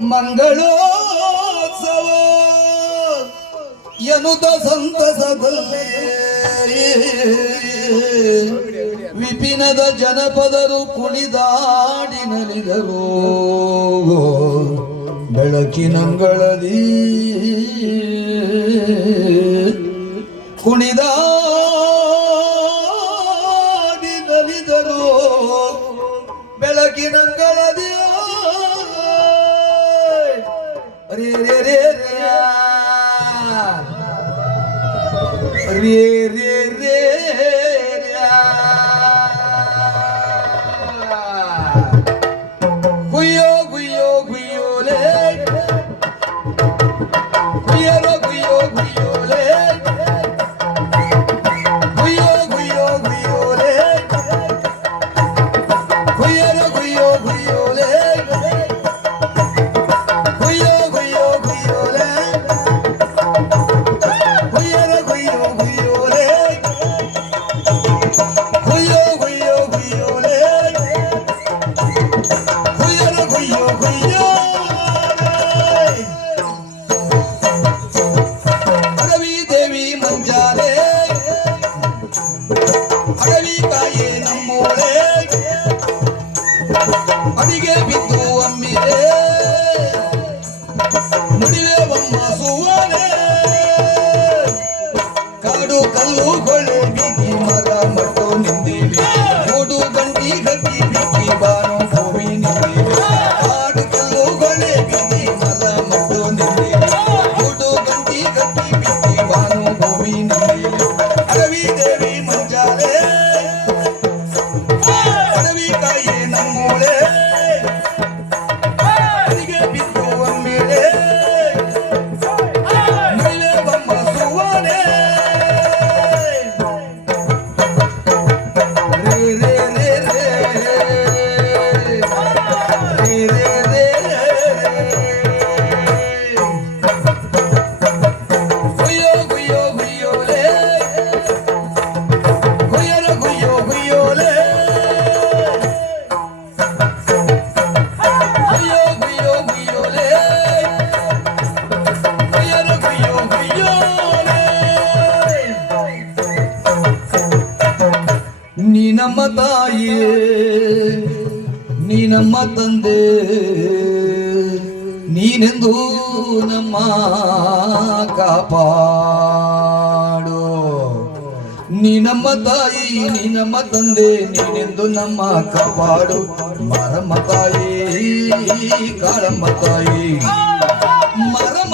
ಮಂಗಳೋತ್ಸವ ಎನ್ನುತ್ತ ಸಂತಸದಲ್ಲೇ ವಿಪಿನದ ಜನಪದರು ಕುಣಿದಾಡಿ ನಲಿದರು. ಬೆಳಕಿನಂಗಳದಿ ಕುಣಿದಾಡಿ ನಲಿದರು. ಬೆಳಕಿನಂಗಳದಿ रे रे रे रे रे ಅಡವಿ ತಾಯಿ ನಮ್ಮೋಳೆ. ಅಡಿಗೆ ಬಿದ್ದು ಅಮ್ಮಿದೆ ಅಡವಿ ಕಾಯಿ ನಮ್ಮೂಳೆ ಅಡಿಗೆ ನೀ ನಮ್ಮ ತಾಯಿಯೇ, ನೀ ನಮ್ಮ ತಂದೆ, ನೀನೆಂದು ನಮ್ಮ ಕಾಪಾಡು. ನೀ ನಮ್ಮ ತಾಯಿ, ನೀ ನಮ್ಮ ತಂದೆ, ನೀನೆಂದು ನಮ್ಮ ಕಾಪಾಡು. ಮರಮ್ಮ ತಾಯಿ, ಕಾಳಮ್ಮ ತಾಯಿ ಮರಮ್ಮ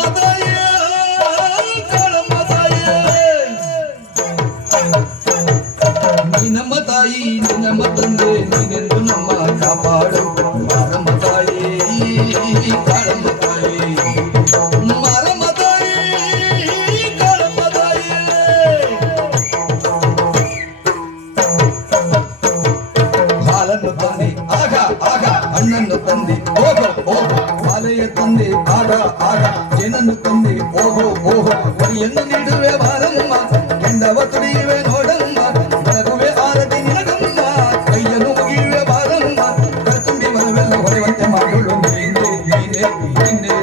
ಮಾಲೆಯ ತಂದೆ ಆಗ ಆಗ ಜೇನನ್ನು ತಂದೆ ಓಹೋ ಓಹೋ ಒರಿಯನ್ನು ನೀಡುವೆ ಬಾರಮ್ಮ ಕೆಂಡವ ತುಳಿಯುವೆ ನೋಡಮ್ಮ ನಗುವೆ ಆರತಿ ನಿನಗಮ್ಮ ಕೈಯನ್ನು ಮುಗಿಯುವೆ ಬಾರಮ್ಮ ಕರ್ತುಂಬಿ ಮನವೆಲ್ಲ ಹೊರೆವಂತೆ ಮಾಡಲು ನೀನೆ ನೀನೆ ನೀನೆ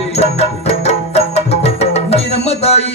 ನೀ ನಮ್ಮ ತಾಯಿ